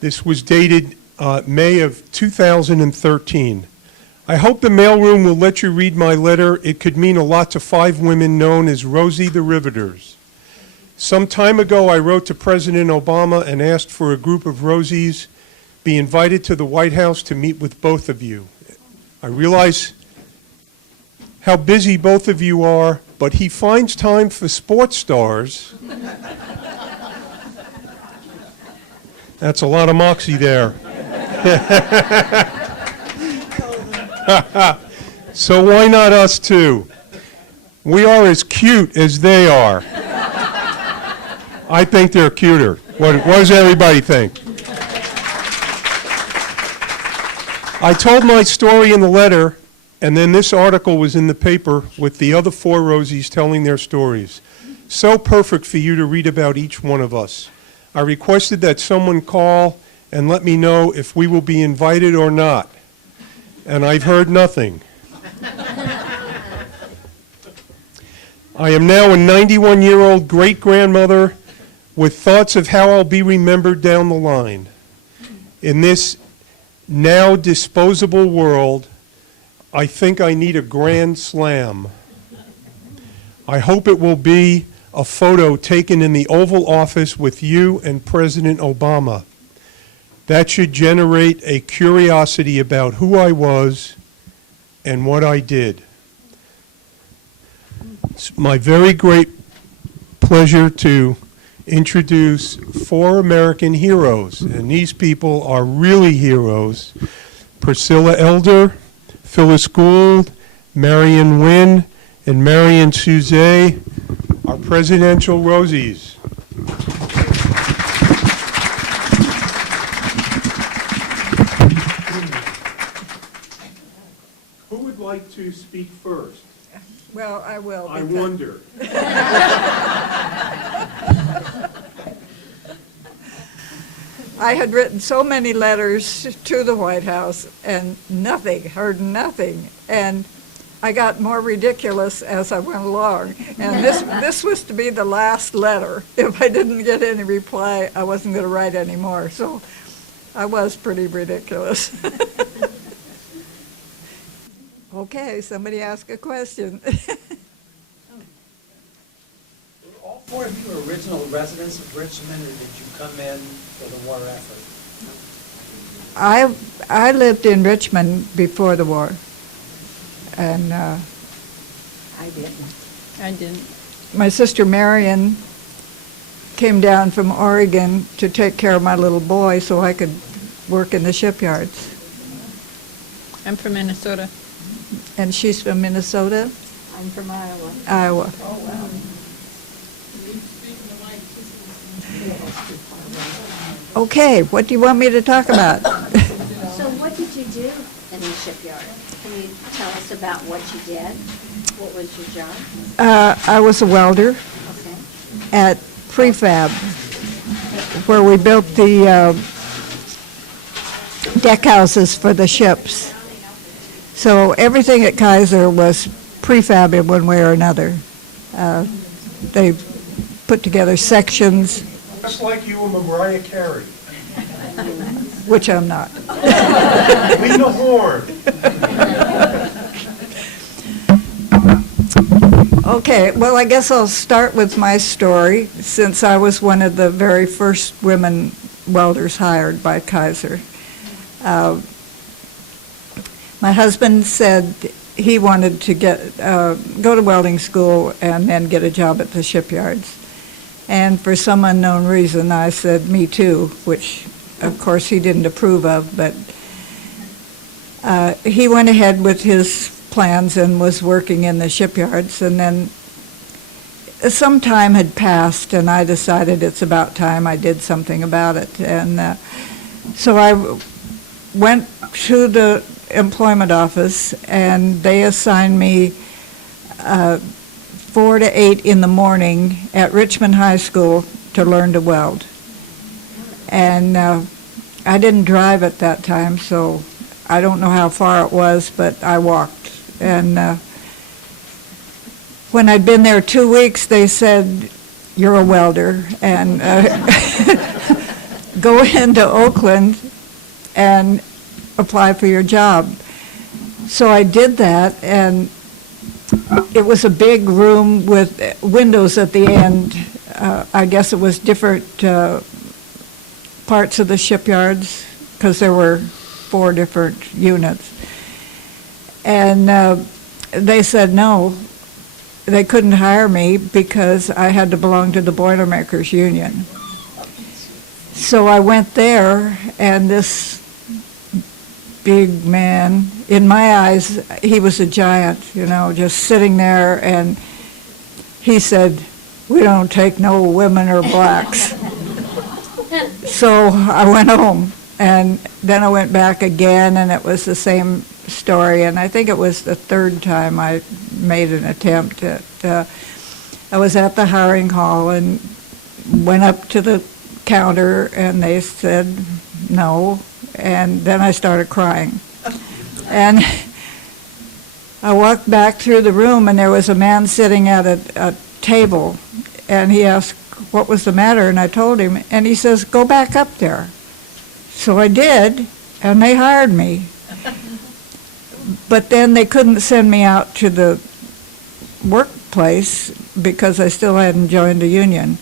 This was dated May of 2013. I hope the mailroom will let you read my letter. It could mean a lot to 5 women known as Rosie the Riveters. Some time ago, I wrote to President Obama and asked for a group of Rosies be invited to the White House to meet with both of you. I realize how busy both of you are, but he finds time for sports stars. That's a lot of moxie there. So why not us too? We are as cute as they are. I think they're cuter. What does everybody think? I told my story in the letter, and then this article was in the paper with the other 4 Rosies telling their stories. So perfect for you to read about each one of us. I requested that someone call and let me know if we will be invited or not. And I've heard nothing. I am now a 91-year-old great-grandmother with thoughts of how I'll be remembered down the line. In this now disposable world, I think I need a grand slam. I hope it will be a photo taken in the Oval Office with you and President Obama. That should generate a curiosity about who I was and what I did. It's my very great pleasure to introduce 4 American heroes, and these people are really heroes. Priscilla Elder, Phyllis Gould, Marion Wynn, and Marion Suzay, our Presidential Rosies. Who would like to speak first? Well, I will. I wonder. I had written so many letters to the White House and heard nothing. And I got more ridiculous as I went along. And this was to be the last letter. If I didn't get any reply, I wasn't going to write any more. So I was pretty ridiculous. Okay, somebody ask a question. Were all 4 of you original residents of Richmond, or did you come in for the war effort? I lived in Richmond before the war. And I didn't. my sister Marion came down from Oregon to take care of my little boy so I could work in the shipyards. I'm from Minnesota. And she's from Minnesota? I'm from Iowa. Iowa. Oh, wow. Okay, what do you want me to talk about? So what did you do in the shipyard? Can you tell us about what you did? What was your job? I was a welder Okay. at Prefab, where we built the deck houses for the ships. So everything at Kaiser was prefab in one way or another. They put together sections, Just like you and Mariah Carey. which I'm not. Lean the horn. Okay, well, I guess I'll start with my story, since I was one of the very first women welders hired by Kaiser. My husband said he wanted to go to welding school and then get a job at the shipyards. And for some unknown reason, I said, me too, which of course he didn't approve of, but he went ahead with his plans and was working in the shipyards. And then some time had passed, and I decided it's about time I did something about it. And so I went to the employment office, and they assigned me 4 to 8 in the morning at Richmond High School to learn to weld. And I didn't drive at that time, so I don't know how far it was, but I walked. And when I'd been there 2 weeks, they said, "You're a welder." And go into Oakland and apply for your job. So I did that, and it was a big room with windows at the end. I guess it was different parts of the shipyards, because there were 4 different units. And they said no, they couldn't hire me because I had to belong to the Boilermakers Union. So I went there, and this big man, in my eyes, he was a giant, just sitting there, and he said, "We don't take no women or blacks." So I went home, and then I went back again, and it was the same story, and I think it was the 3rd time I made an attempt at, I was at the hiring hall and went up to the counter, and they said no, and then I started crying. And I walked back through the room, and there was a man sitting at a table, and he asked what was the matter, and I told him, and he says, "Go back up there." So I did, and they hired me. But then they couldn't send me out to the workplace because I still hadn't joined the union.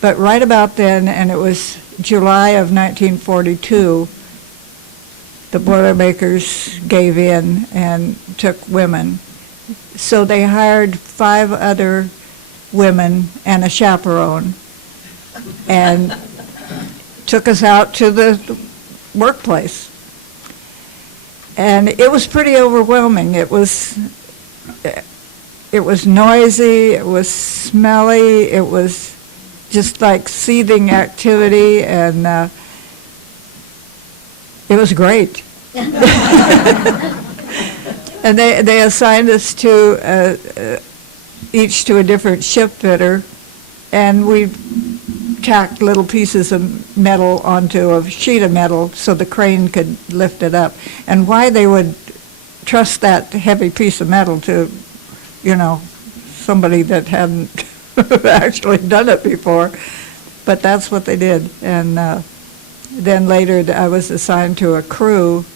But right about then, and it was July of 1942, the Boilermakers gave in and took women. So they hired 5 other women and a chaperone, and took us out to the workplace. And it was pretty overwhelming. It was noisy, it was smelly, it was just like seething activity, and it was great. And they assigned us to each to a different ship fitter, and we tacked little pieces of metal onto a sheet of metal so the crane could lift it up. And why they would trust that heavy piece of metal to, somebody that hadn't actually done it before, but that's what they did. And then later I was assigned to a crew,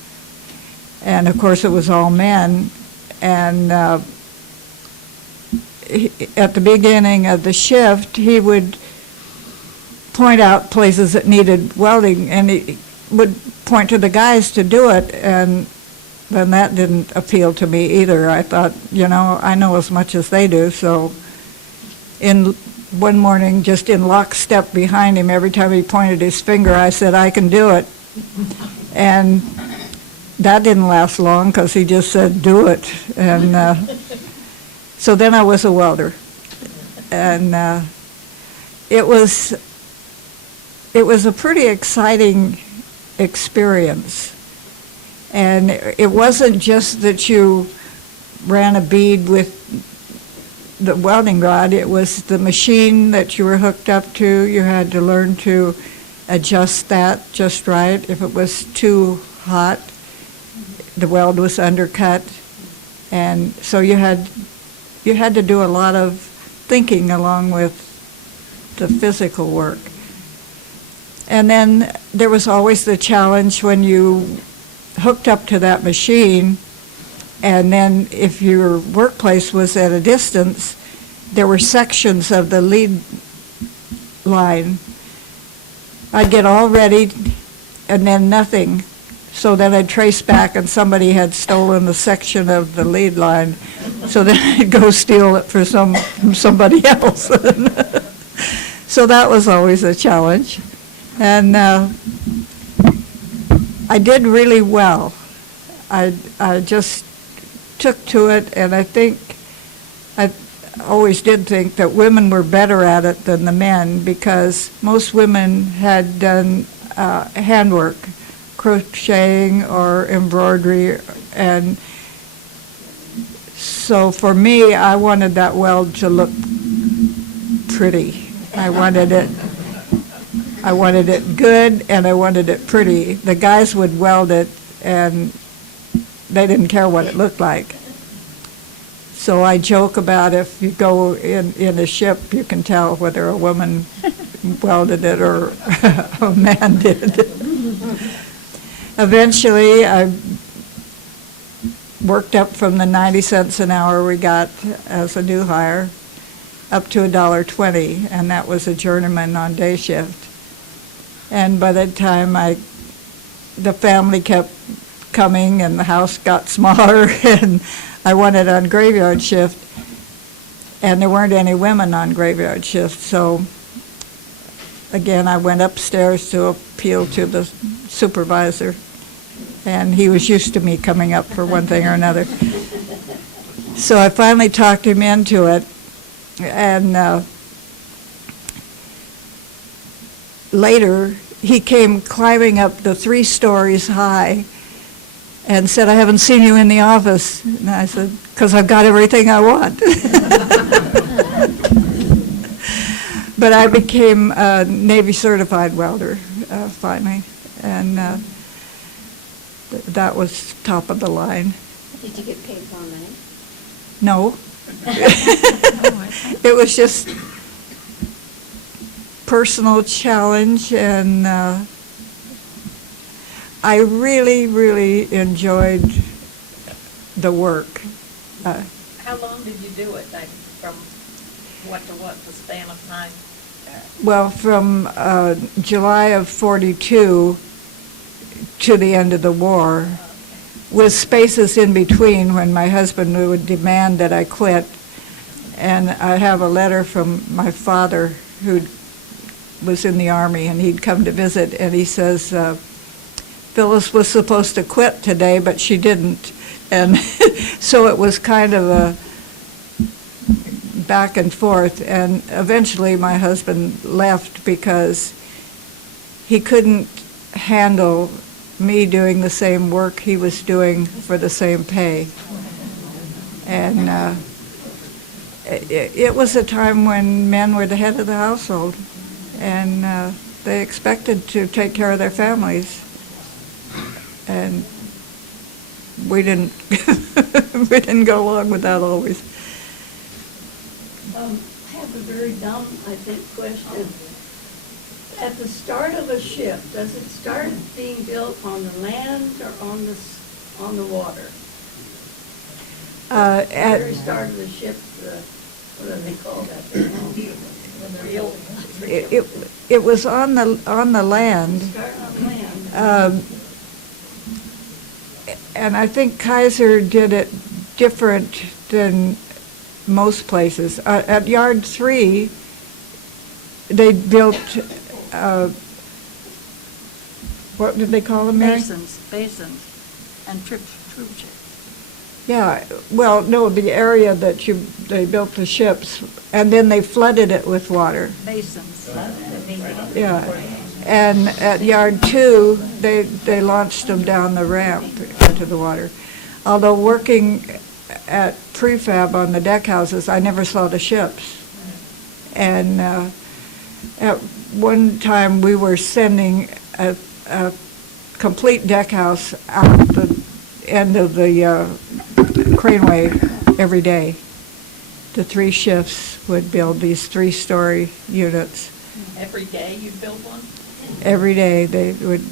and of course it was all men, and at the beginning of the shift, he would point out places that needed welding, and he would point to the guys to do it, and then that didn't appeal to me either. I thought, I know as much as they do, so one morning, just in lockstep behind him, every time he pointed his finger, I said, "I can do it." And that didn't last long, because he just said, "Do it." And so then I was a welder. And it was a pretty exciting experience. And it wasn't just that you ran a bead with the welding rod, it was the machine that you were hooked up to. You had to learn to adjust that just right. If it was too hot, the weld was undercut. And so you had to do a lot of thinking along with the physical work. And then there was always the challenge when you hooked up to that machine, and then if your workplace was at a distance, there were sections of the lead line. I'd get all ready, and then nothing. So then I'd trace back, and somebody had stolen a section of the lead line. So then I'd go steal it from somebody else. So that was always a challenge. And I did really well. I just took to it, and I always did think that women were better at it than the men, because most women had done handwork, crocheting or embroidery, and so for me, I wanted that weld to look pretty. I wanted it good, and I wanted it pretty. The guys would weld it, and they didn't care what it looked like. So I joke about, if you go in a ship, you can tell whether a woman welded it or a man did. Eventually, I worked up from the 90 cents an hour we got as a new hire up to $1.20, and that was a journeyman on day shift. And by that time, the family kept coming and the house got smaller, and I wanted on graveyard shift, and there weren't any women on graveyard shift. So again, I went upstairs to appeal to the supervisor, and he was used to me coming up for one thing or another. So I finally talked him into it, and later he came climbing up the 3 stories high and said, "I haven't seen you in the office." And I said, "Because I've got everything I want." But I became a Navy certified welder finally, and that was top of the line. Did you get paid more money? No. It was just personal challenge, and I really, really enjoyed the work. How long did you do it, like, from what to what, the span of time? Well, from July of '42 to the end of the war, with spaces in between when my husband would demand that I quit. And I have a letter from my father, who was in the Army, and he'd come to visit, and he says, "Phyllis was supposed to quit today, but she didn't." And so it was kind of a back and forth, and eventually my husband left because he couldn't handle me doing the same work he was doing for the same pay. And it was a time when men were the head of the household, and they expected to take care of their families. And we didn't we didn't go along with that always. I have a very dumb, I think, question. At the start of a ship, does it start being built on the land or on the water? The very start of the ship, what do they call that? It was on the land. Start on land. And I think Kaiser did it different than most places. At Yard 3, they built, what did they call them, Mary? Basins, and troop ships. Yeah, well, no, the area that they built the ships, and then they flooded it with water. Basins. Yeah, and at Yard 2, they launched them down the ramp into the water. Although working at prefab on the deck houses, I never saw the ships. And at one time, we were sending a complete deck house out the end of the craneway every day. The 3 shifts would build these 3-story units. Every day you build one? Every day they would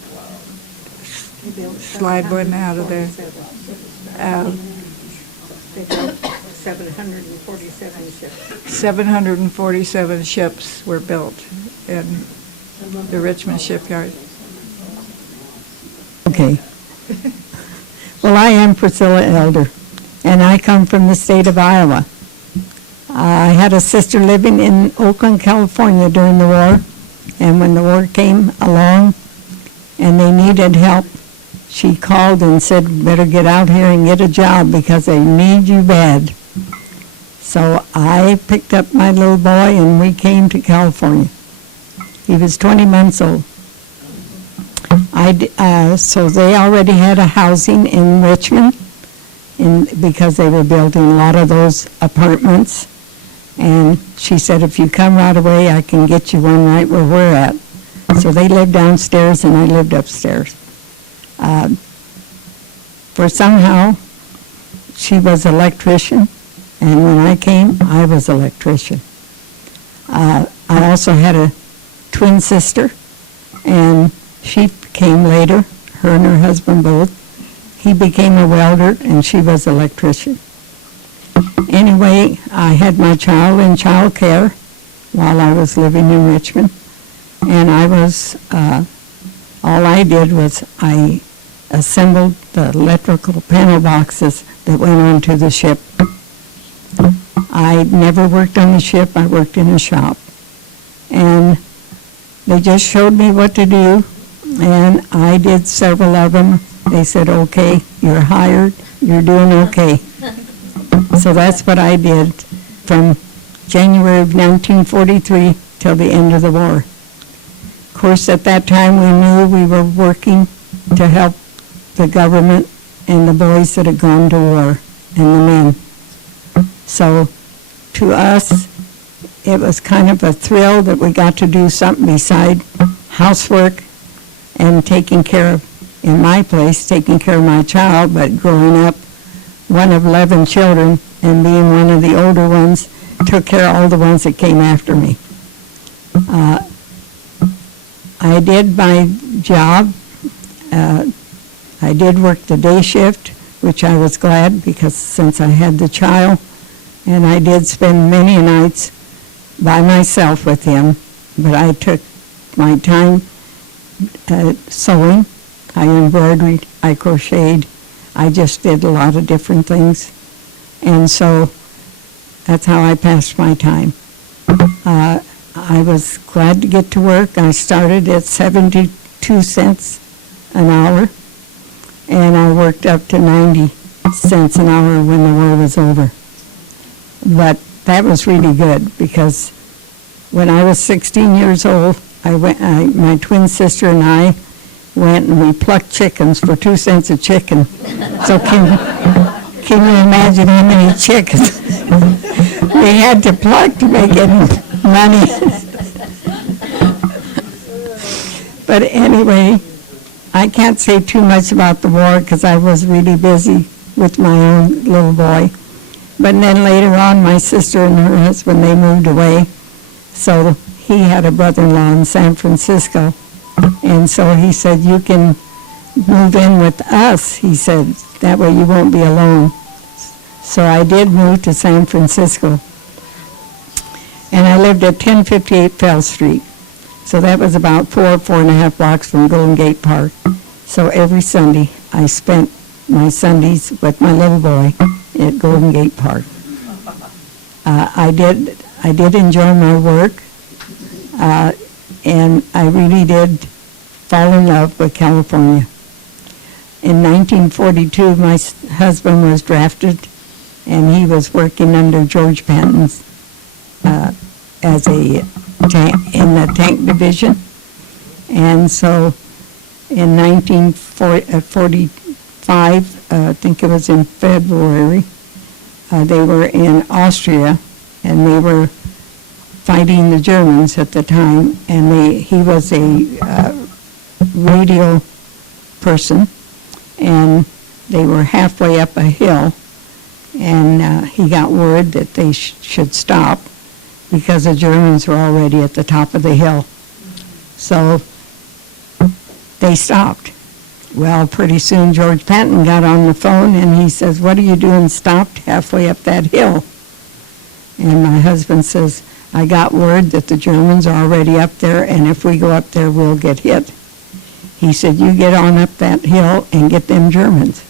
slide one out of there. They built 747 ships. 747 ships were built in the Richmond shipyard. Okay. Well, I am Priscilla Elder, and I come from the state of Iowa. I had a sister living in Oakland, California during the war, and when the war came along and they needed help, she called and said, "Better get out here and get a job because they need you bad." So I picked up my little boy and we came to California. He was 20 months old. So they already had a housing in Richmond because they were building a lot of those apartments. And she said, "If you come right away, I can get you one right where we're at." So they lived downstairs and I lived upstairs. For somehow, she was an electrician, and when I came, I was an electrician. I also had twin sister, and she came later, her and her husband both. He became a welder, and she was an electrician. Anyway, I had my child in child care while I was living in Richmond, and all I did was I assembled the electrical panel boxes that went onto the ship. I never worked on the ship, I worked in a shop. And they just showed me what to do, and I did several of them. They said, okay, you're hired, you're doing okay. So that's what I did from January of 1943 till the end of the war. Of course, at that time, we knew we were working to help the government and the boys that had gone to war and the men. So to us, it was kind of a thrill that we got to do something beside housework and taking care of, in my place, taking care of my child, but growing up, one of 11 children, and being one of the older ones, took care of all the ones that came after me. I did my job. I did work the day shift, which I was glad because since I had the child, and I did spend many nights by myself with him, but I took my time sewing, I embroidered, I crocheted, I just did a lot of different things, and so that's how I passed my time. I was glad to get to work. I started at 72 cents an hour, and I worked up to 90 cents an hour when the war was over. But that was really good because when I was 16 years old, my twin sister and I went and we plucked chickens for 2 cents a chicken. So can you imagine how many chickens they had to pluck to make any money? But anyway, I can't say too much about the war because I was really busy with my own little boy. But then later on, my sister and her husband, they moved away. So he had a brother-in-law in San Francisco. And so he said, you can move in with us. He said, that way you won't be alone. So I did move to San Francisco. And I lived at 1058 Fell Street. So that was about 4.5 blocks from Golden Gate Park. So every Sunday, I spent my Sundays with my little boy at Golden Gate Park. I did enjoy my work, and I really did fall in love with California. In 1942, my husband was drafted, and he was working under George Patton's as in the tank division. And so in 1945, I think it was in February, they were in Austria, and they were fighting the Germans at the time, and he was a radio person, and they were halfway up a hill, and he got word that they should stop because the Germans were already at the top of the hill. So they stopped. Well, pretty soon George Patton got on the phone and he says, what are you doing stopped halfway up that hill? And my husband says, I got word that the Germans are already up there, and if we go up there, we'll get hit. He said, you get on up that hill and get them Germans.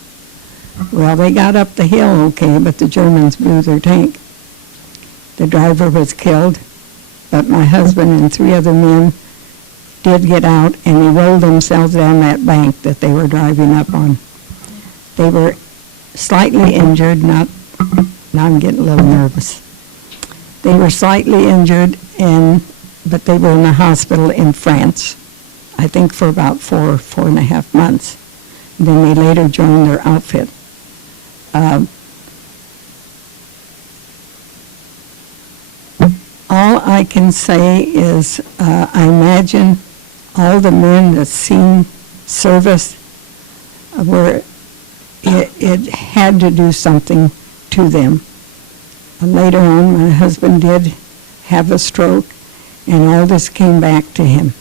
Well, they got up the hill okay, but the Germans blew their tank. The driver was killed, but my husband and 3 other men did get out, and they rolled themselves down that bank that they were driving up on. They were slightly injured, now I'm getting a little nervous. They were slightly injured, but they were in a hospital in France, I think for about 4.5 months. And then they later joined their outfit. All I can say is I imagine all the men that seen service it had to do something to them. Later on, my husband did have a stroke, and all this came back to him.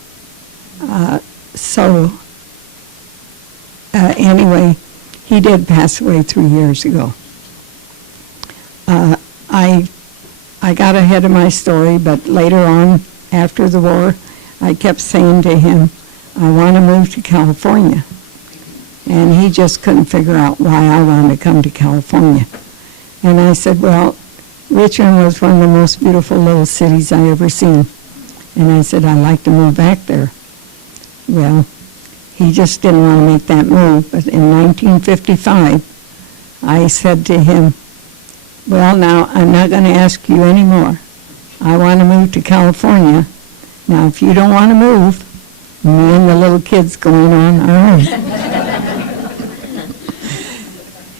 Anyway, he did pass away 3 years ago. I got ahead of my story, but later on, after the war, I kept saying to him, I want to move to California. And he just couldn't figure out why I wanted to come to California. And I said, well, Richmond was one of the most beautiful little cities I ever seen. And I said, I'd like to move back there. Well, he just didn't want to make that move. But in 1955, I said to him, well, now, I'm not going to ask you anymore. I want to move to California. Now, if you don't want to move, me and the little kids going on our own.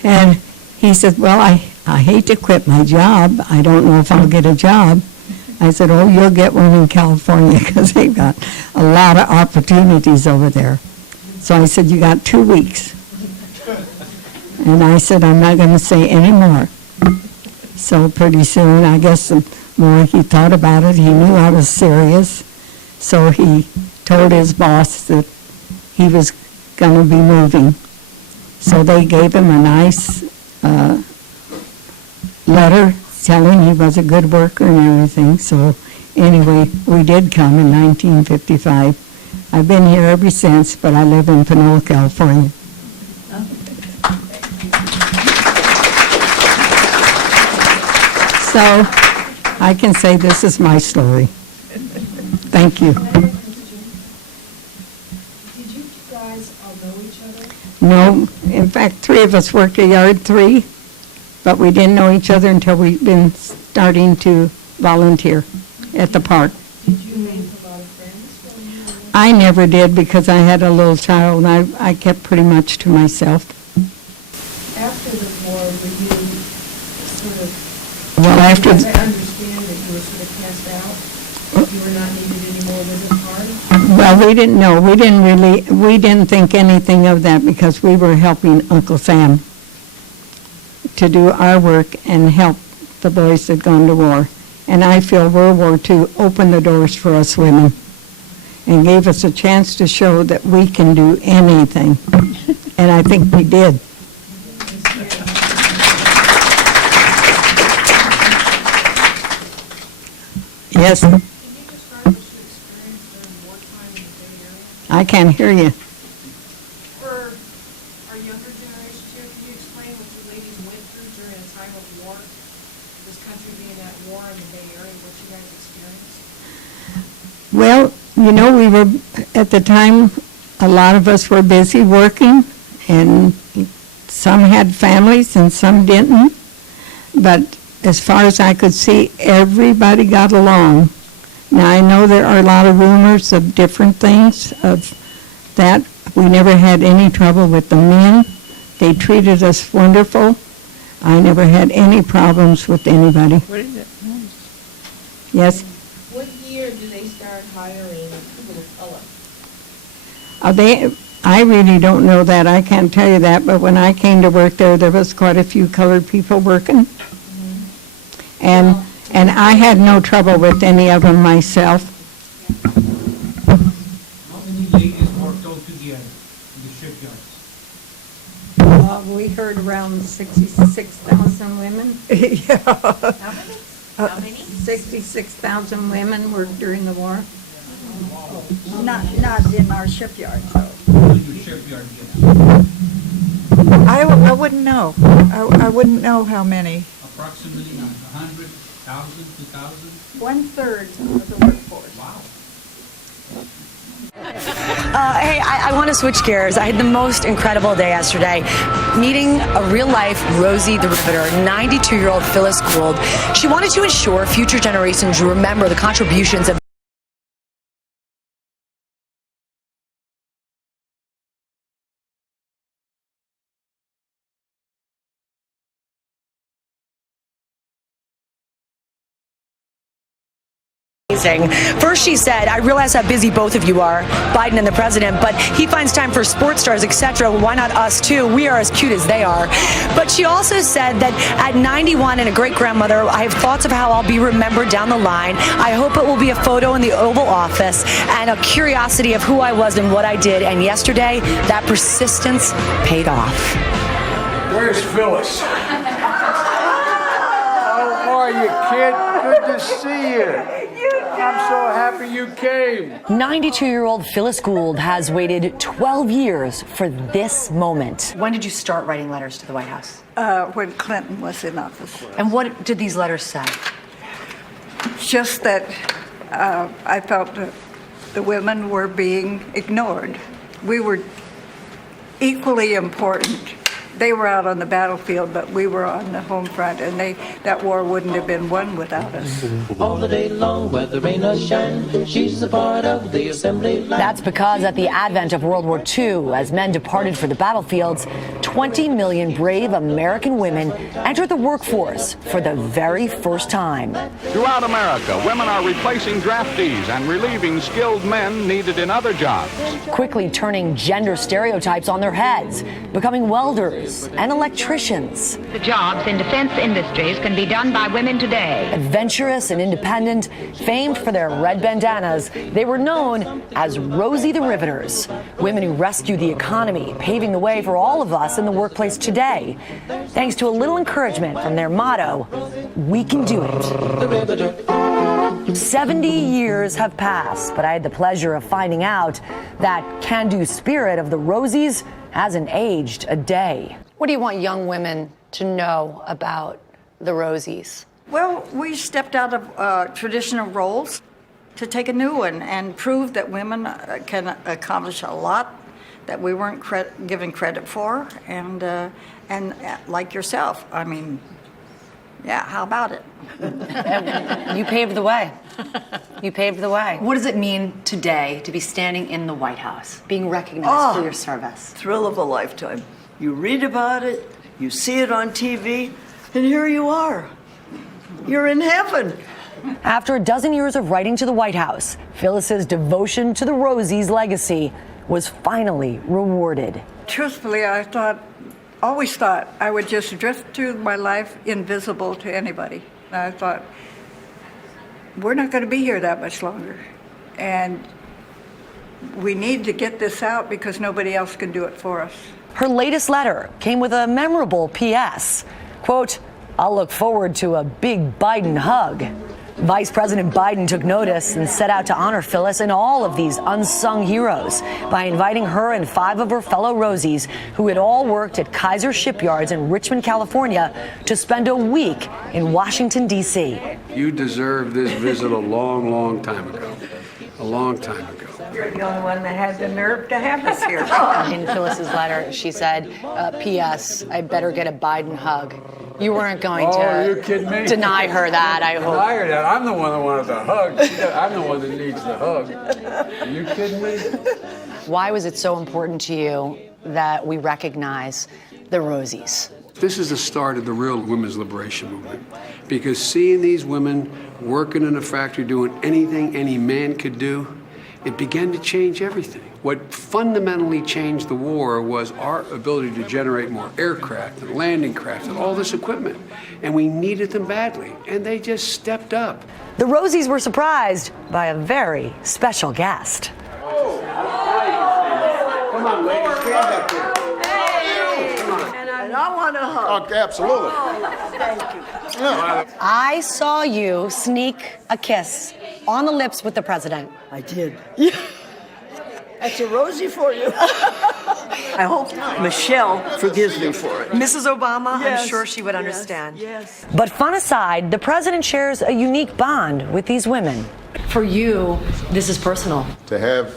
And he said, well, I hate to quit my job. I don't know if I'll get a job. I said, oh, you'll get one in California because they've got a lot of opportunities over there. So I said, you got 2 weeks. And I said, I'm not going to say any more. So pretty soon, I guess the more he thought about it, he knew I was serious. So he told his boss that he was going to be moving. So they gave him a nice letter telling he was a good worker and everything. So anyway, we did come in 1955. I've been here ever since, but I live in Panola, California. So I can say this is my story. Thank you. Did you guys all know each other? No, in fact, 3 of us worked at Yard 3, but we didn't know each other until we'd been starting to volunteer at the park. Did you make a lot of friends when you were? I never did because I had a little child and I kept pretty much to myself. After the war, were you sort of, Well, after, because I understand that you were sort of cast out? You were not needed anymore with the party? well, we didn't know. We didn't think anything of that because we were helping Uncle Sam to do our work and help the boys that had gone to war. And I feel World War II opened the doors for us women and gave us a chance to show that we can do anything. And I think we did. Yes, Can you describe what you experienced during wartime in the Bay Area? I can't hear you. For our younger generation here, can you explain what you ladies went through during a time of war? This country being at war in the Bay Area, what you guys experienced? Well, you know, we were, at the time, a lot of us were busy working, and some had families and some didn't. But as far as I could see, everybody got along. Now, I know there are a lot of rumors of different things of that. We never had any trouble with the men. They treated us wonderful. I never had any problems with anybody. What is it? Yes? What year did they start hiring people of color? I really don't know that. I can't tell you that, but when I came to work there, there was quite a few colored people working. And I had no trouble with any of them myself. How many ladies worked all together in the shipyards? We heard around 66,000 women. Yeah. How many? How many? 66,000 women worked during the war. Not in our shipyard, though. How many shipyard yes? I wouldn't know. I wouldn't know how many. Approximately 100,000, 2,000? 1/3 of the workforce. Wow. Hey, I want to switch gears. I had the most incredible day yesterday, meeting a real-life Rosie the Riveter, 92-year-old Phyllis Gould. She wanted to ensure future generations remember the contributions of amazing. First, she said, I realize how busy both of you are, Biden and the president, but he finds time for sports stars, etc. Why not us too? We are as cute as they are. But she also said that at 91 and a great-grandmother, I have thoughts of how I'll be remembered down the line. I hope it will be a photo in the Oval Office and a curiosity of who I was and what I did. And yesterday, that persistence paid off. Where's Phyllis? How are you, kid? Good to see you. I'm so happy you came. 92-year-old Phyllis Gould has waited 12 years for this moment. When did you start writing letters to the White House? When Clinton was in office. And what did these letters say? Just that I felt that the women were being ignored. We were equally important. They were out on the battlefield, but we were on the home front, and that war wouldn't have been won without us. All the day long, where the rain or shine, she's a part of the assembly line. That's because at the advent of World War II, as men departed for the battlefields, 20 million brave American women entered the workforce for the very first time. Throughout America, women are replacing draftees and relieving skilled men needed in other jobs. Quickly turning gender stereotypes on their heads, becoming welders and electricians. The jobs in defense industries can be done by women today. Adventurous and independent, famed for their red bandanas, they were known as Rosie the Riveters, women who rescued the economy, paving the way for all of us in the workplace today. Thanks to a little encouragement from their motto, we can do it. 70 years have passed, but I had the pleasure of finding out that can-do spirit of the Rosies hasn't aged a day. What do you want young women to know about the Rosies? Well, we stepped out of traditional roles to take a new one and prove that women can accomplish a lot that we weren't given credit for, and like yourself, I mean, yeah, how about it? You paved the way. You paved the way. What does it mean today to be standing in the White House, being recognized for your service? Thrill of a lifetime. You read about it, you see it on TV, and here you are. You're in heaven. After a dozen years of writing to the White House, Phyllis's devotion to the Rosies' legacy was finally rewarded. Truthfully, I always thought I would just drift through my life invisible to anybody. And I thought, we're not going to be here that much longer. And we need to get this out because nobody else can do it for us. Her latest letter came with a memorable P.S. Quote, I'll look forward to a big Biden hug. Vice President Biden took notice and set out to honor Phyllis and all of these unsung heroes by inviting her and 5 of her fellow Rosies, who had all worked at Kaiser Shipyards in Richmond, California, to spend a week in Washington, D.C. You deserved this visit a long, long time ago. A long time ago. You're the only one that had the nerve to have us here. In Phyllis's letter, she said, P.S., I better get a Biden hug. You weren't going to are you kidding me? deny her that, I hope. Deny her that. I'm the one that wanted the hug. I'm the one that needs the hug. Are you kidding me? Why was it so important to you that we recognize the Rosies? This is the start of the real women's liberation movement. Because seeing these women working in a factory doing anything any man could do, it began to change everything. What fundamentally changed the war was our ability to generate more aircraft and landing craft and all this equipment. And we needed them badly, and they just stepped up. The Rosies were surprised by a very special guest. Come on, ladies, stand up here. And I want a hug. Oh, absolutely. Thank you. I saw you sneak a kiss on the lips with the president. I did. That's a Rosie for you. I hope Michelle forgives me for it. Mrs. Obama, Yes, I'm sure she would understand. Yes. But fun aside, the president shares a unique bond with these women. For you, this is personal. To have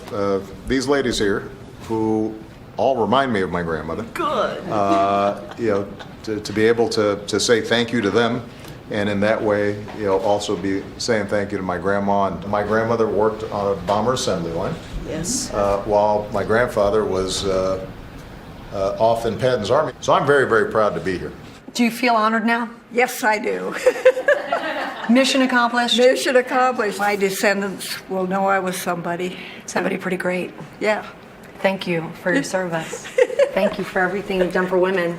these ladies here who all remind me of my grandmother. Good. To be able to say thank you to them, and in that way, also be saying thank you to my grandma. And my grandmother worked on a bomber assembly line. Yes. While my grandfather was off in Patton's Army. So I'm very, very proud to be here. Do you feel honored now? Yes, I do. Mission accomplished. Mission accomplished. My descendants will know I was somebody. Somebody pretty great. Yeah. Thank you for your service. Thank you for everything you've done for women.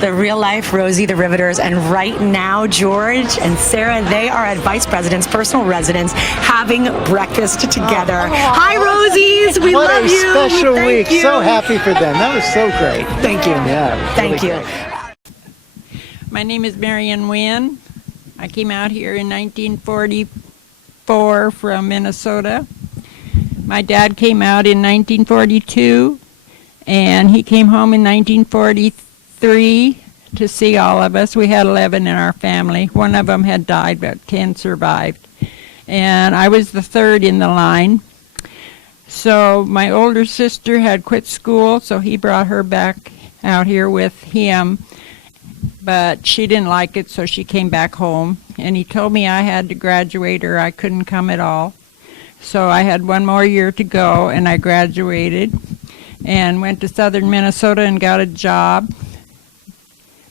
The real life Rosie the Riveters, and right now George and Sarah, they are at Vice President's personal residence having breakfast together. Hi Rosies, we what love a you. special Thank week. you. So happy for them. That was so great. Thank you. Yeah. Thank really you. great. My name is Marion Wynn. I came out here in 1944 from Minnesota. My dad came out in 1942, and he came home in 1943 to see all of us. We had 11 in our family. One of them had died, but 10 survived. And I was the third in the line. So my older sister had quit school, so he brought her back out here with him. But she didn't like it, so she came back home. And he told me I had to graduate or I couldn't come at all. So I had one more year to go, and I graduated and went to southern Minnesota and got a job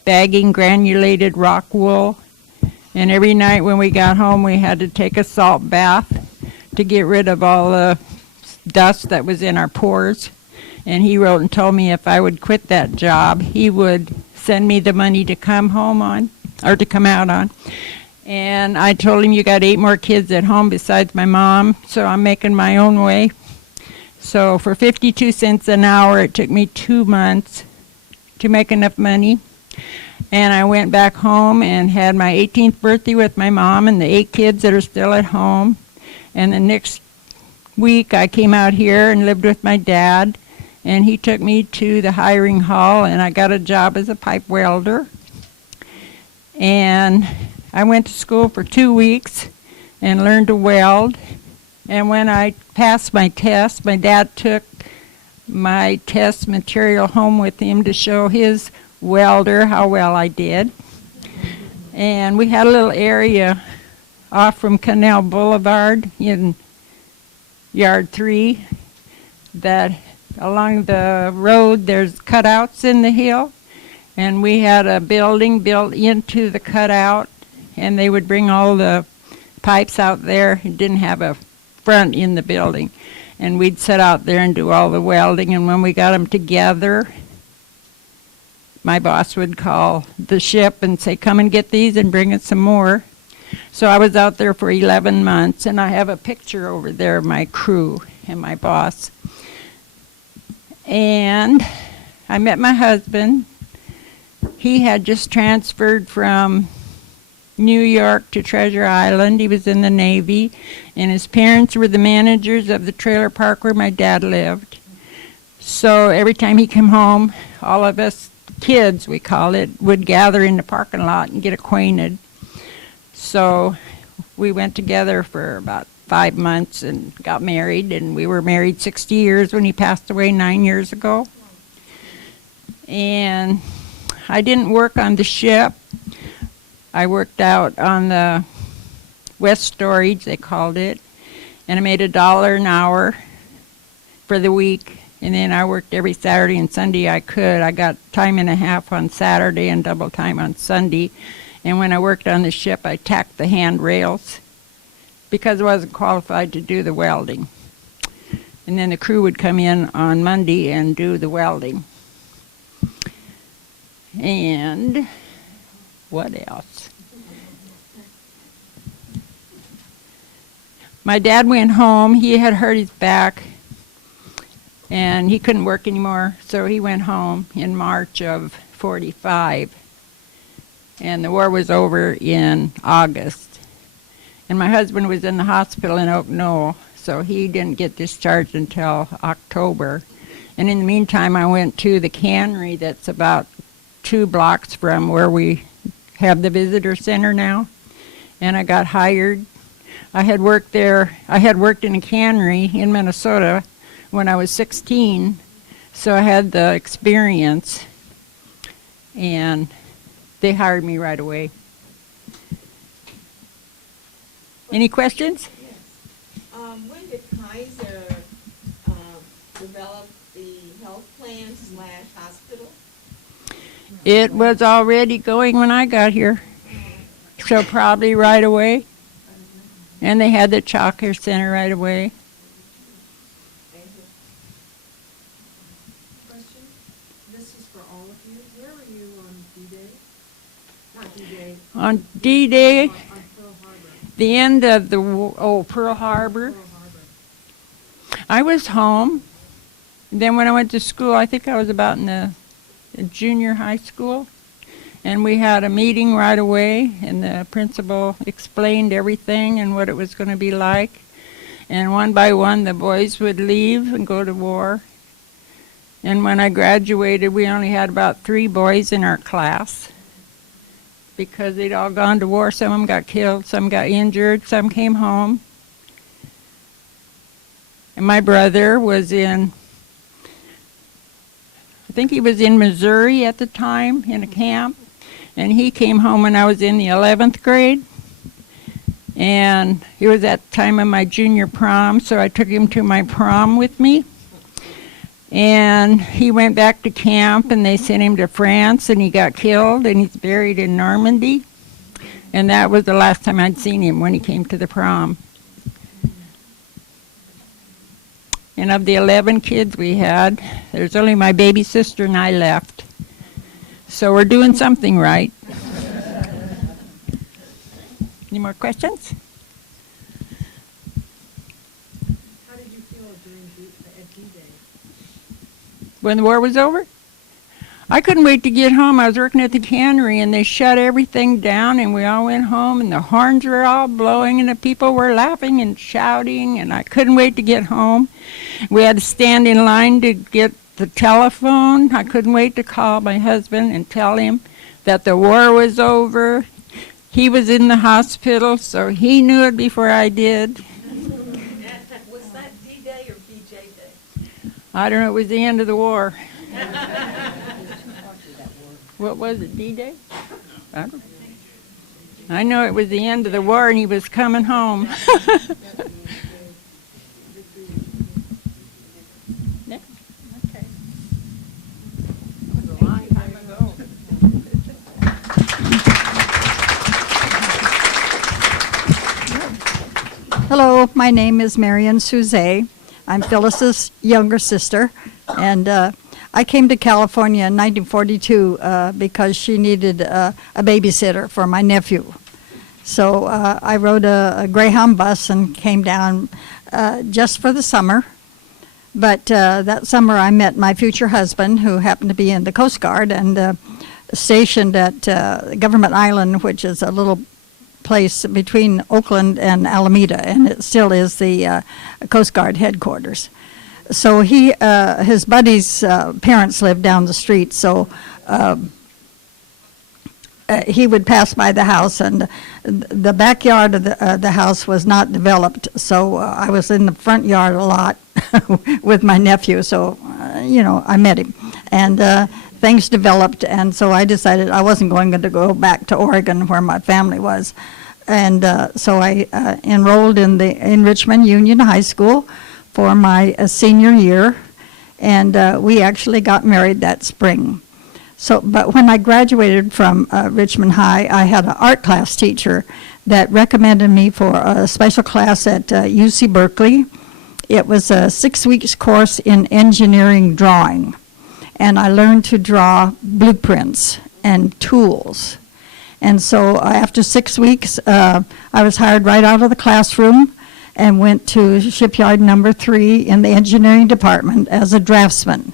bagging granulated rock wool. And every night when we got home, we had to take a salt bath to get rid of all the dust that was in our pores. And he wrote and told me if I would quit that job, he would send me the money to come home on, or to come out on. And I told him, you got 8 more kids at home besides my mom, so I'm making my own way. So for 52 cents an hour, it took me 2 months to make enough money. And I went back home and had my 18th birthday with my mom and the 8 kids that are still at home. And the next week I came out here and lived with my dad, and he took me to the hiring hall, and I got a job as a pipe welder. And I went to school for 2 weeks and learned to weld. And when I passed my test, my dad took my test material home with him to show his welder how well I did. And we had a little area off from Canal Boulevard in Yard 3 that along the road there's cutouts in the hill, and we had a building built into the cutout, and they would bring all the pipes out there. It didn't have a front in the building, and we'd sit out there and do all the welding. And when we got them together, my boss would call the ship and say, come and get these and bring us some more. So I was out there for 11 months, and I have a picture over there of my crew and my boss. And I met my husband. He had just transferred from New York to Treasure Island. He was in the Navy, and his parents were the managers of the trailer park where my dad lived. So every time he came home, all of us kids, we call it, would gather in the parking lot and get acquainted. So we went together for about 5 months and got married, and we were married 60 years when he passed away 9 years ago. And I didn't work on the ship. I worked out on the West Storage, they called it, and I made $1 an hour for the week. And then I worked every Saturday and Sunday I could. I got time and a half on Saturday and double time on Sunday. And when I worked on the ship, I tacked the handrails because I wasn't qualified to do the welding. And then the crew would come in on Monday and do the welding. And what else? My dad went home. He had hurt his back, and he couldn't work anymore, so he went home in March of '45. And the war was over in August. And my husband was in the hospital in Oak Knoll, so he didn't get discharged until October. And in the meantime, I went to the cannery that's about 2 blocks from where we have the visitor center now, and I got hired. I had worked there. I had worked in a cannery in Minnesota when I was 16, so I had the experience, and they hired me right away. Any questions? When did Kaiser develop the health plan / hospital? It was already going when I got here, so probably right away. And they had the child care center right away. Question? This is for all of you. Where were you on D-Day? Not D-Day. On D-Day, On Pearl Harbor. the end of the Pearl Harbor. I was home. Then when I went to school, I think I was about in the junior high school, and we had a meeting right away, and the principal explained everything and what it was going to be like. And one by one, the boys would leave and go to war. And when I graduated, we only had about 3 boys in our class because they'd all gone to war. Some of them got killed, some got injured, some came home. And my brother was in, I think he was in Missouri at the time, in a camp. And he came home when I was in the 11th grade. And it was at the time of my junior prom, so I took him to my prom with me. And he went back to camp, and they sent him to France, and he got killed, and he's buried in Normandy. And that was the last time I'd seen him, when he came to the prom. And of the 11 kids we had, there's only my baby sister and I left. So we're doing something right. Any more questions? How did you feel at D-Day? When the war was over? I couldn't wait to get home. I was working at the cannery, and they shut everything down, and we all went home, and the horns were all blowing, and the people were laughing and shouting, and I couldn't wait to get home. We had to stand in line to get the telephone. I couldn't wait to call my husband and tell him that the war was over. He was in the hospital, so he knew it before I did. Was that D-Day or BJ Day? I don't know, it was the end of the war. What was it, D-Day? I don't know. I know it was the end of the war and he was coming home. Next? Okay. It was a long time ago. Hello, my name is Marion Suzay. I'm Phyllis's younger sister, and I came to California in 1942 because she needed a babysitter for my nephew. So I rode a Greyhound bus and came down just for the summer. But that summer I met my future husband, who happened to be in the Coast Guard and stationed at Government Island, which is a little place between Oakland and Alameda, and it still is the Coast Guard headquarters. So his buddy's parents lived down the street, so he would pass by the house, and the backyard of the house was not developed, so I was in the front yard a lot with my nephew, so, I met him. And things developed, and so I decided I wasn't going to go back to Oregon where my family was. And so I enrolled in Richmond Union High School for my senior year, and we actually got married that spring. So, but when I graduated from Richmond High, I had an art class teacher that recommended me for a special class at UC Berkeley. It was a 6 weeks course in engineering drawing, and I learned to draw blueprints and tools. And so after 6 weeks, I was hired right out of the classroom and went to shipyard number 3 in the engineering department as a draftsman.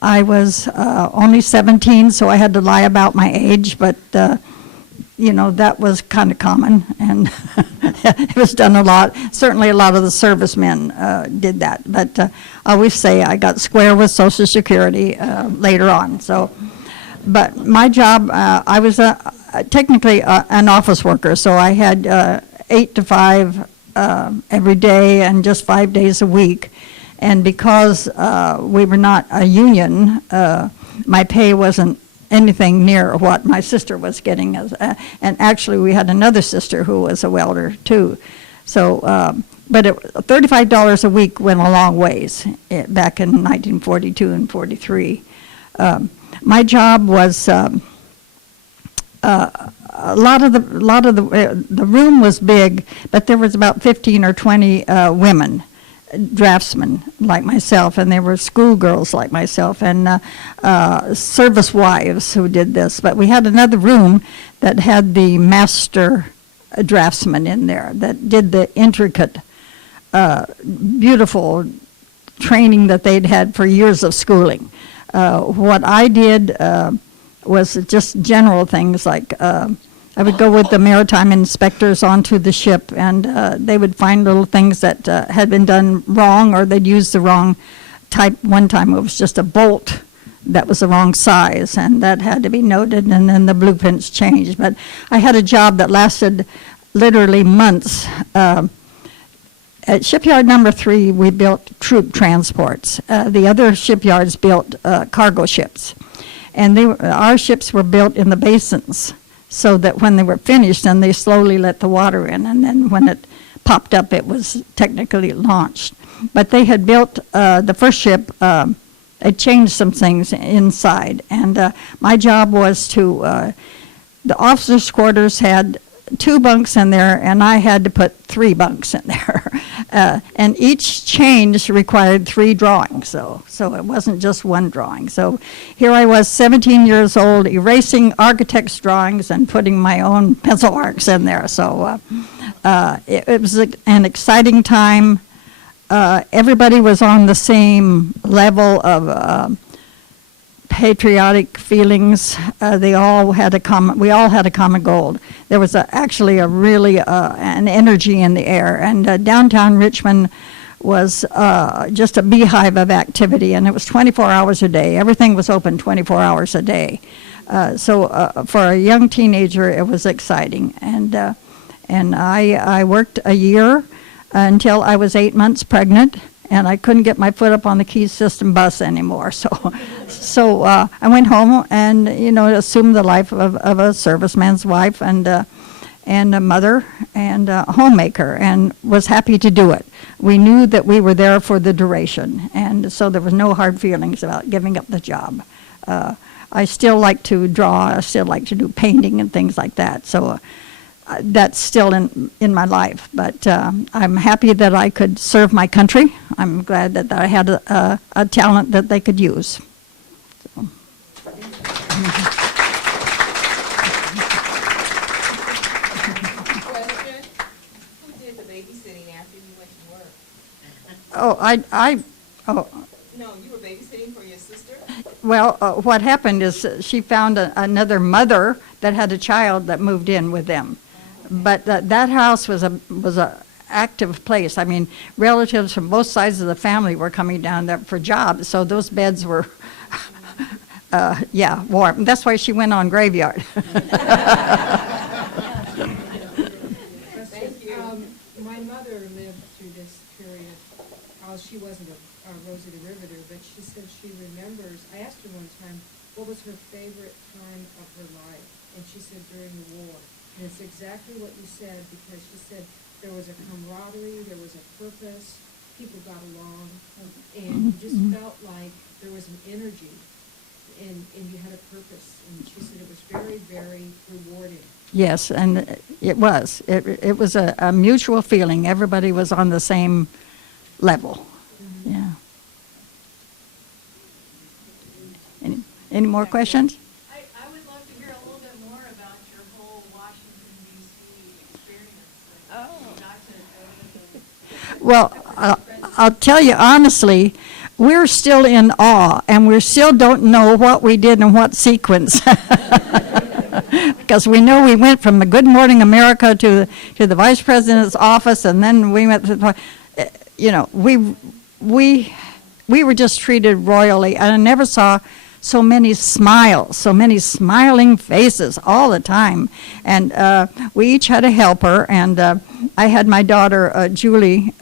I was only 17, so I had to lie about my age, but that was kind of common, and it was done a lot. Certainly a lot of the servicemen did that, but I always say I got square with Social Security later on. So, but my job, I was technically an office worker, so I had 8 to 5 every day and just 5 days a week. And because we were not a union, my pay wasn't anything near what my sister was getting. And actually, we had another sister who was a welder, too. So, but $35 a week went a long ways back in 1942 and 43. my job was a lot of the room was big, but there was about 15 or 20 women draftsmen like myself, and they were schoolgirls like myself, and service wives who did this. But we had another room that had the master draftsman in there that did the intricate, beautiful training that they'd had for years of schooling. What I did was just general things like I would go with the maritime inspectors onto the ship, and they would find little things that had been done wrong, or they'd use the wrong type. One time it was just a bolt that was the wrong size, and that had to be noted, and then the blueprints changed. But I had a job that lasted literally months. At shipyard number 3, we built troop transports. The other shipyards built cargo ships. And our ships were built in the basins, so that when they were finished, then they slowly let the water in, and then when it popped up, it was technically launched. But they had built the first ship, it changed some things inside, and my job was to, the officers' quarters had 2 bunks in there, and I had to put 3 bunks in there. And each change required 3 drawings, so it wasn't just one drawing. So here I was, 17 years old, erasing architects' drawings and putting my own pencil marks in there. So it was an exciting time. Everybody was on the same level of patriotic feelings. We all had a common goal. There was actually a really an energy in the air, and downtown Richmond was just a beehive of activity, and it was 24 hours a day. Everything was open 24 hours a day. So for a young teenager, it was exciting, and I worked a year until I was 8 months pregnant. And I couldn't get my foot up on the Keys System bus anymore. So I went home and, assumed the life of a serviceman's wife and a mother and a homemaker, and was happy to do it. We knew that we were there for the duration, and so there was no hard feelings about giving up the job. I still like to draw. I still like to do painting and things like that. So that's still in my life, but I'm happy that I could serve my country. I'm glad that I had a talent that they could use. So. Who did the babysitting after you went to work? No, you were babysitting for your sister? Well, what happened is she found another mother that had a child that moved in with them. But that house was a active place. I mean, relatives from both sides of the family were coming down there for jobs, so those beds were, warm. That's why she went on graveyard. Thank you. My mother lived through this period. She wasn't a Rosie the Riveter, but she said she remembers. I asked her one time, what was her favorite time of her life? And she said during the war. And it's exactly what you said, because she said there was a camaraderie, there was a purpose, people got along, and you just felt like there was an energy, and you had a purpose. And she said it was very, very rewarding. Yes, and it was. It was a mutual feeling. Everybody was on the same level. Mm-hmm. Yeah. Any more questions? I would love to hear a little bit more about your whole Washington, D.C. experience. Well, I'll tell you honestly, we're still in awe, and we still don't know what we did in what sequence. Because we know we went from the Good Morning America to the Vice President's office, and then we went to, we were just treated royally, and I never saw so many smiles, so many smiling faces all the time. And we each had a helper, and I had my daughter, Julie,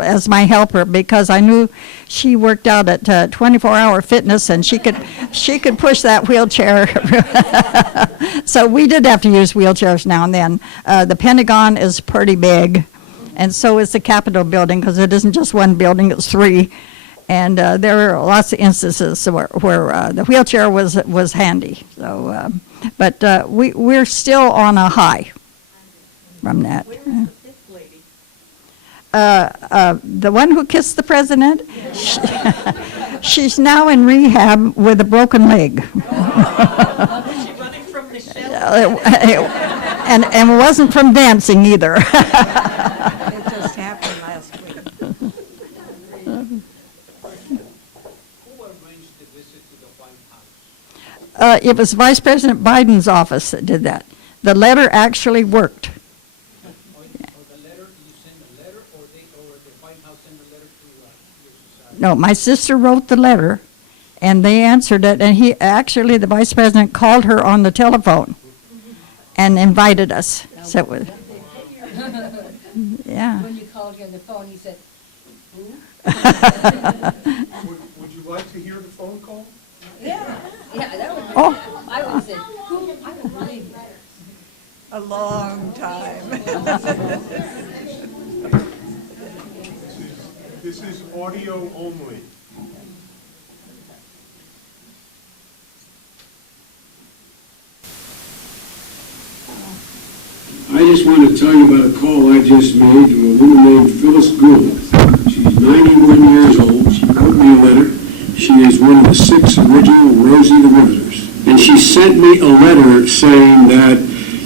as my helper, because I knew she worked out at 24-Hour Fitness, and she could push that wheelchair. So we did have to use wheelchairs now and then. The Pentagon is pretty big, and so is the Capitol building, because it isn't just one building, it's 3. And there were lots of instances where the wheelchair was handy. So, but we're still on a high from that. Where's the fifth lady? The one who kissed the president, she's now in rehab with a broken leg. Was she running from the shelter? And it wasn't from dancing either. It just happened last week. It was Vice President Biden's office that did that. The letter actually worked. No, my sister wrote the letter, and they answered it, and the Vice President called her on the telephone and invited us. So it was, yeah. When you called him on the phone, he said, who? Would you like to hear the phone call? Yeah, that would be. Oh. I would have said, who? I don't believe you. A long time. This is audio only. I just want to tell you about a call I just made to a woman named Phyllis Gould. She's 91 years old. She wrote me a letter. She is one of the 6 original Rosie the Riveters. And she sent me a letter saying that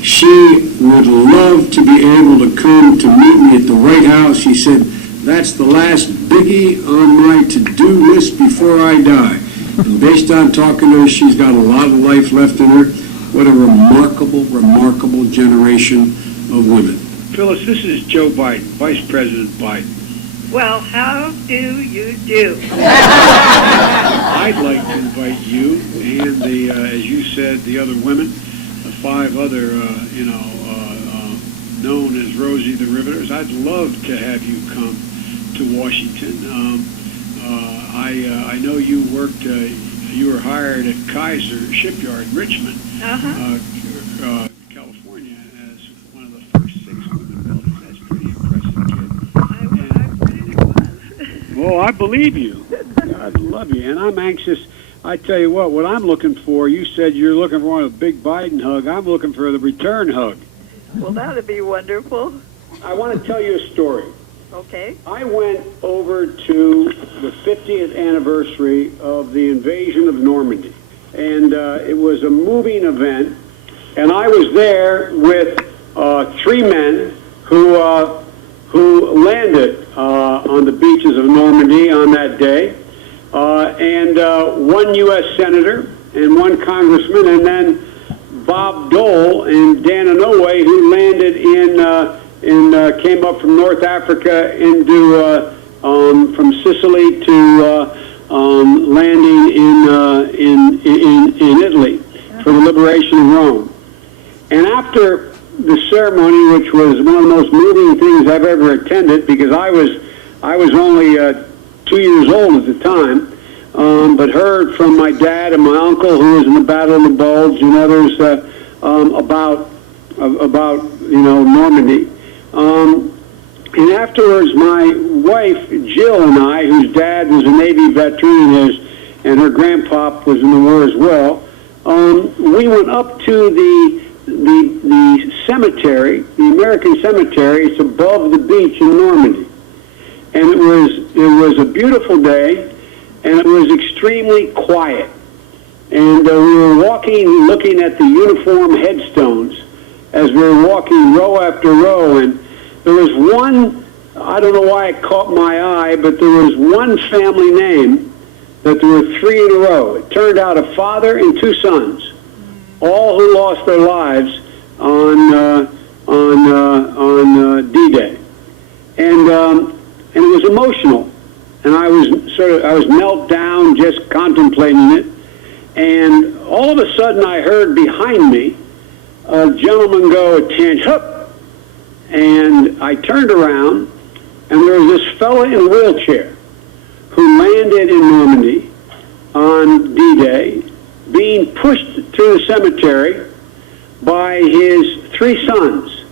she would love to be able to come to meet me at the White House. She said, that's the last biggie on my to-do list before I die. And based on talking to her, she's got a lot of life left in her. What a remarkable, remarkable generation of women. Phyllis, this is Joe Biden, Vice President Biden. Well, how do you do? I'd like to invite you and the, as you said, the other women, the 5 other, known as Rosie the Riveters. I'd love to have you come to Washington. I know you worked. You were hired at Kaiser Shipyard, Richmond, California, as one of the first 6 women welders. That's pretty impressive, kid. Well, I believe you. I love you, and I'm anxious. I tell you what I'm looking for. You said you're looking for a big Biden hug. I'm looking for the return hug. Well, that'd be wonderful. I want to tell you a story. Okay. I went over to the 50th anniversary of the invasion of Normandy, and it was a moving event, and I was there with 3 men who landed on the beaches of Normandy on that day, and 1 U.S. Senator and 1 congressman, and then Bob Dole and Dan Inouye, who landed came up from North Africa into from Sicily to landing in Italy for the liberation of Rome. And after the ceremony, which was one of the most moving things I've ever attended, because I was only 2 years old at the time, but heard from my dad and my uncle, who was in the Battle of the Bulge, and others about Normandy. And afterwards, my wife, Jill, and I, whose dad was a Navy veteran and her grandpop was in the war as well, we went up to the cemetery, the American cemetery. It's above the beach in Normandy. And it was a beautiful day, and it was extremely quiet. And we were walking, looking at the uniform headstones as we were walking row after row, and there was one, I don't know why it caught my eye, but there was one family name that there were 3 in a row. It turned out a father and 2 sons, all who lost their lives on D-Day, and it was emotional, and I was knelt down just contemplating it, and all of a sudden I heard behind me a gentleman go, "Attention!" And I turned around, and there was this fella in a wheelchair who landed in Normandy on D-Day, being pushed through the cemetery by his 3 sons.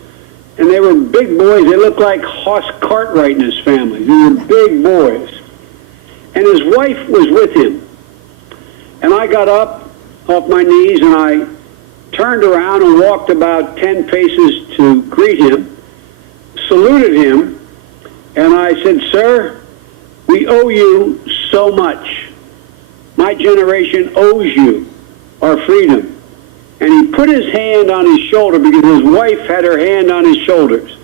And they were big boys. They looked like Hoss Cartwright and his family. They were big boys. and his wife was with him. And I got up off my knees and I turned around and walked about 10 paces to greet him, saluted him, and I said, "Sir, we owe you so much. My generation owes you our freedom." And he put his hand on his shoulder because his wife had her hand on his shoulders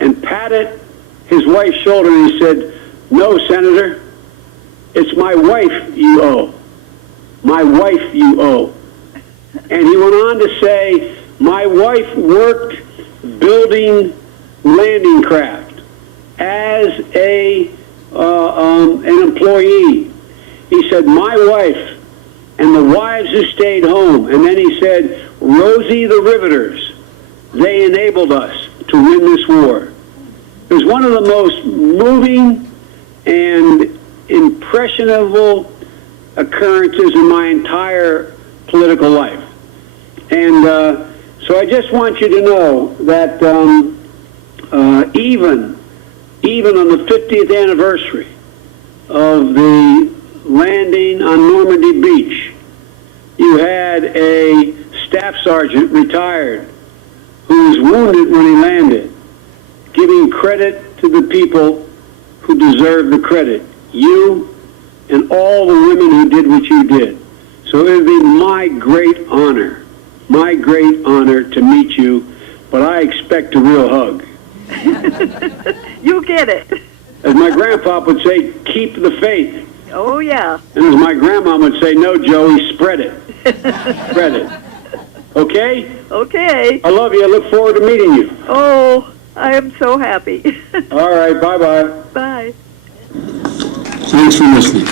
and patted his wife's shoulder and he said, "No, Senator, it's my wife you owe. My wife you owe." And he went on to say, "My wife worked building landing craft as an employee." He said, "My wife and the wives who stayed home." And then he said, "Rosie the Riveters, they enabled us to win this war." It was one of the most moving and impressionable occurrences in my entire political life. And so I just want you to know that even on the 50th anniversary of the landing on Normandy Beach, you had a staff sergeant retired who was wounded when he landed, giving credit to the people who deserve the credit, you and all the women who did what you did. So it would be my great honor to meet you, but I expect a real hug. You get it. As my grandpa would say, keep the faith. Oh, yeah. And as my grandma would say, no, Joey, spread it. Spread it. Okay? Okay. I love you. I look forward to meeting you. Oh, I am so happy. All right. Bye-bye. Bye. Thanks for listening.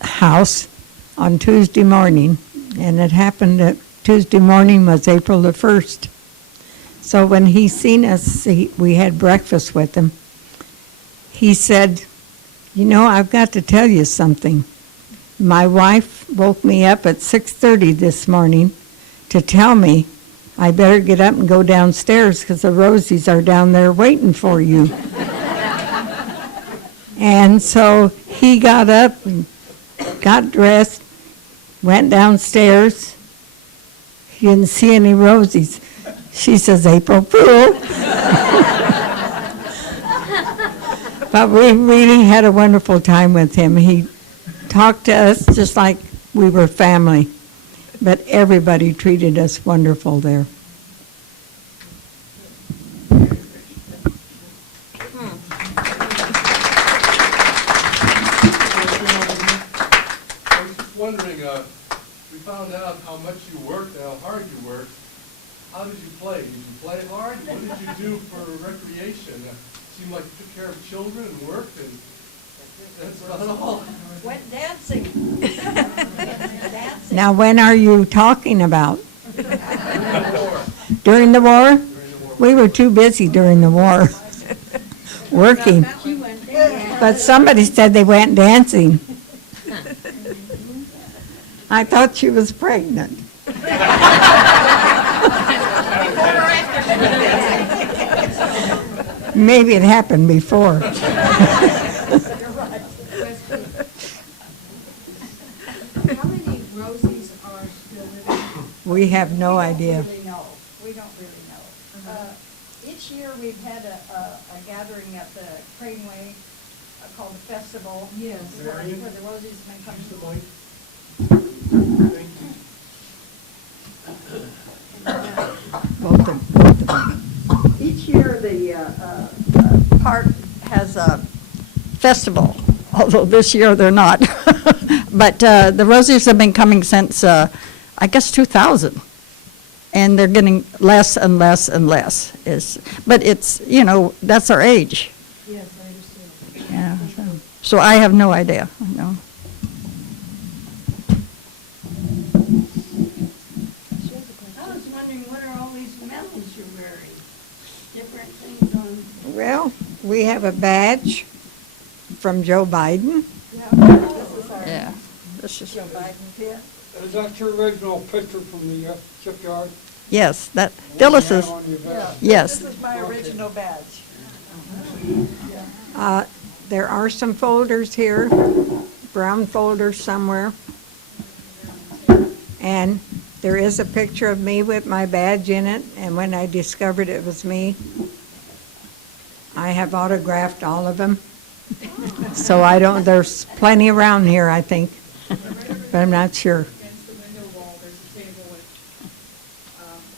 House on Tuesday morning, and it happened that Tuesday morning was April the 1st. So when he seen us, we had breakfast with him. He said, "You know, I've got to tell you something. My wife woke me up at 6:30 this morning to tell me I better get up and go downstairs because the Rosies are down there waiting for you." And so he got up and got dressed, went downstairs. He didn't see any Rosies. She says, "April Fool." But we really had a wonderful time with him. He talked to us just like we were family, but everybody treated us wonderful there. Wondering, we found out how much you worked and how hard you worked. How did you play? Did you play hard? What did you do for recreation? It seemed like you took care of children and worked, and that's about all. Went dancing. Now, when are you talking about? During the war? We were too busy during the war, working. But somebody said they went dancing. I thought she was pregnant. Maybe it happened before. How many Rosies are still living? We have no idea. We don't really know. Each year we've had a gathering at the Craneway called the Festival. Yes. Where the Rosies may come to. Both of them. Each year the park has a festival, although this year they're not. But the Rosies have been coming since, I guess, 2000. And they're getting less and less and less. But it's, that's our age. Yes, I understand. Yeah. So I have no idea. No. I was wondering, what are all these medals you're wearing? Different things on. Well, we have a badge from Joe Biden. This is our, Yeah. This is Joe Biden pin. Is that your original picture from the shipyard? Yes, that, Phyllis's, You have on your vest? yes. This is my original badge. There are some folders here, brown folders somewhere. And there is a picture of me with my badge in it, and when I discovered it was me, I have autographed all of them. So I don't, there's plenty around here, I think, but I'm not sure. Against the window wall, there's a table with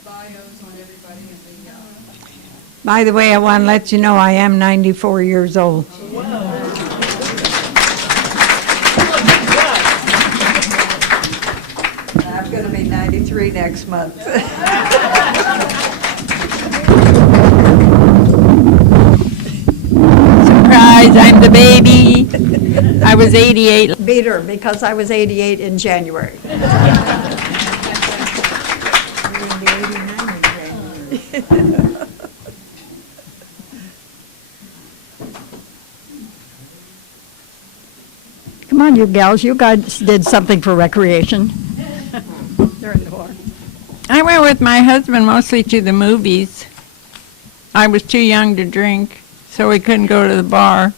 bios on everybody in the, By the way, I want to let you know I am 94 years old. I'm going to be 93 next month. Surprise, I'm the baby. I was 88. Beat her because I was 88 in January. Come on, you gals, you guys did something for recreation. During the war. I went with my husband mostly to the movies. I was too young to drink, so we couldn't go to the bar.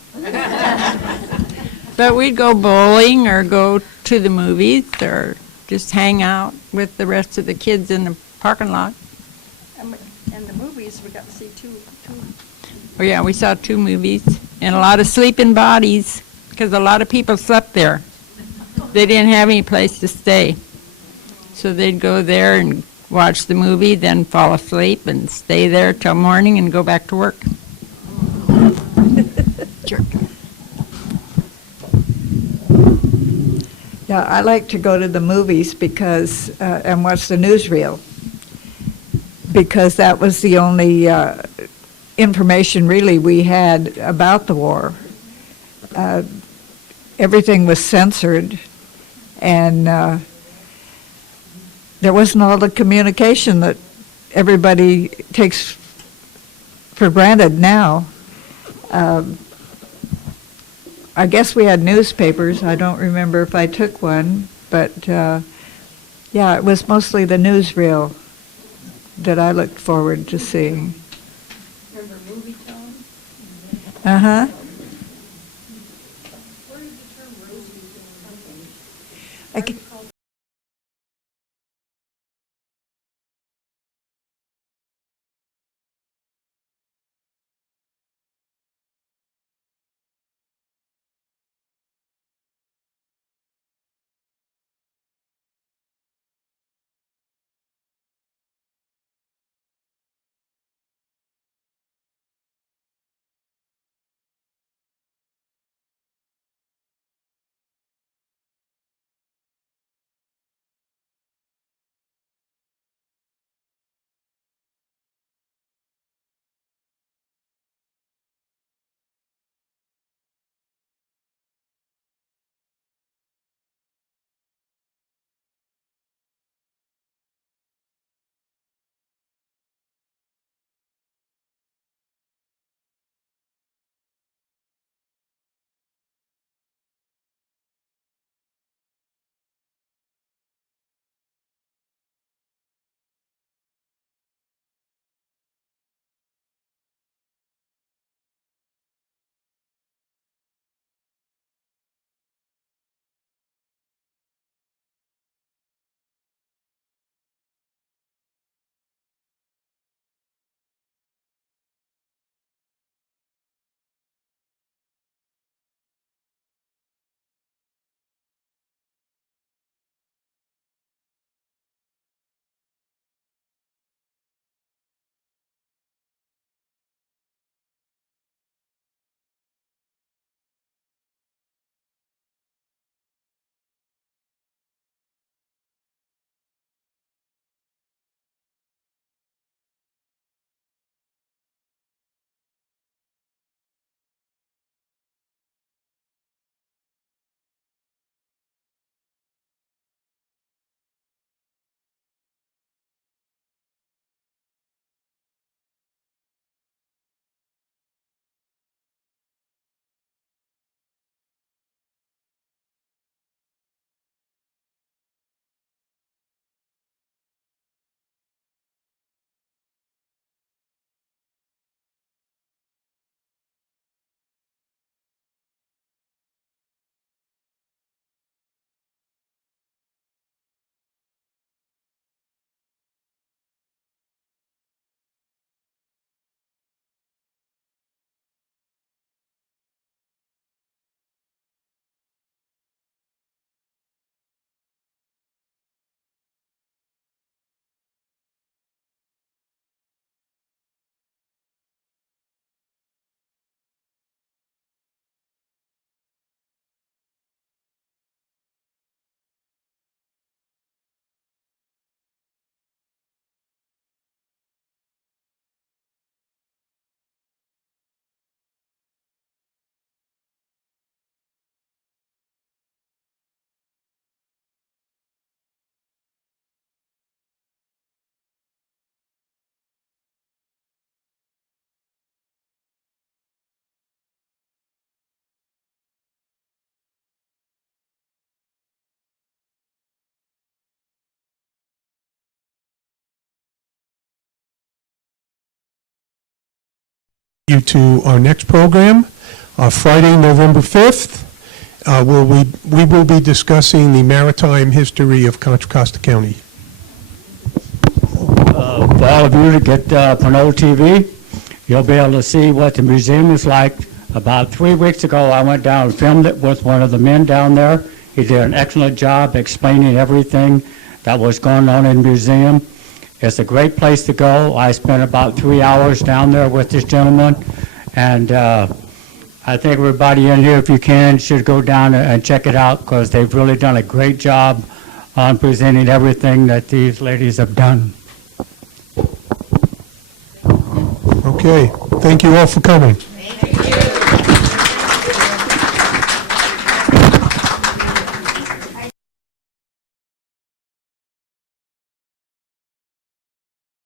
But we'd go bowling or go to the movies or just hang out with the rest of the kids in the parking lot. And the movies, we got to see two. Oh yeah, we saw 2 movies and a lot of sleeping bodies because a lot of people slept there. They didn't have any place to stay. So they'd go there and watch the movie, then fall asleep and stay there till morning and go back to work. Sure. Yeah, I like to go to the movies because, and watch the newsreel, because that was the only information really we had about the war. Everything was censored, and there wasn't all the communication that everybody takes for granted now. I guess we had newspapers. I don't remember if I took one, but yeah, it was mostly the newsreel that I looked forward to seeing. Remember movie tone? Uh-huh. Where did the term Rosies come from? I c- You to our next program, Friday, November 5th, where we will be discussing the maritime history of Contra Costa County. For all of you to get Pinot TV, you'll be able to see what the museum is like. About 3 weeks ago, I went down and filmed it with one of the men down there. He did an excellent job explaining everything that was going on in the museum. It's a great place to go. I spent about 3 hours down there with this gentleman, and I think everybody in here, if you can, should go down and check it out, because they've really done a great job on presenting everything that these ladies have done. Okay, thank you all for coming.